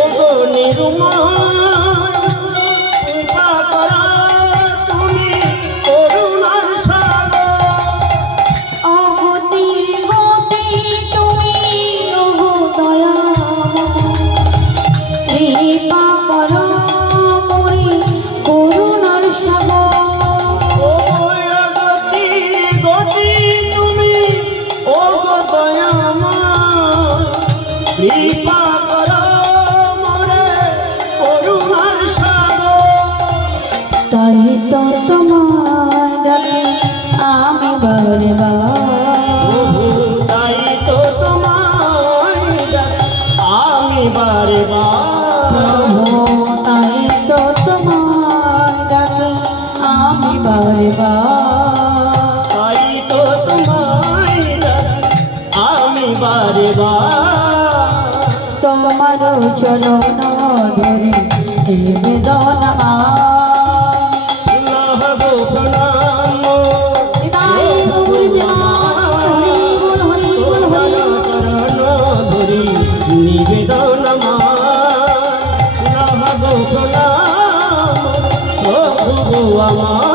ওগো নিরুময় কৃপা করো তুমি করুণার সাগর। অগতি গতি তুমি ওগো দয়াময় কৃপা করো মোরে করুণার সাগর। অগতি গতি তুমি ওগো দয়াময় কৃপা করো মোরে করুণার সাগর। তাই তো তোমায় ডাকি আমি বারে প্রভু তাই তো তোমায় ডাকি আমি বারে প্রভু তাই তো তোমায় ডাকি আমি বারে তাই তো তোমায় ডাকি আমি বারে তোমার চরণ ধরে নিবেদন লহবো প্রণাম চরণ ধরি নিবেদন লহবো প্রণাম প্রভু আমার।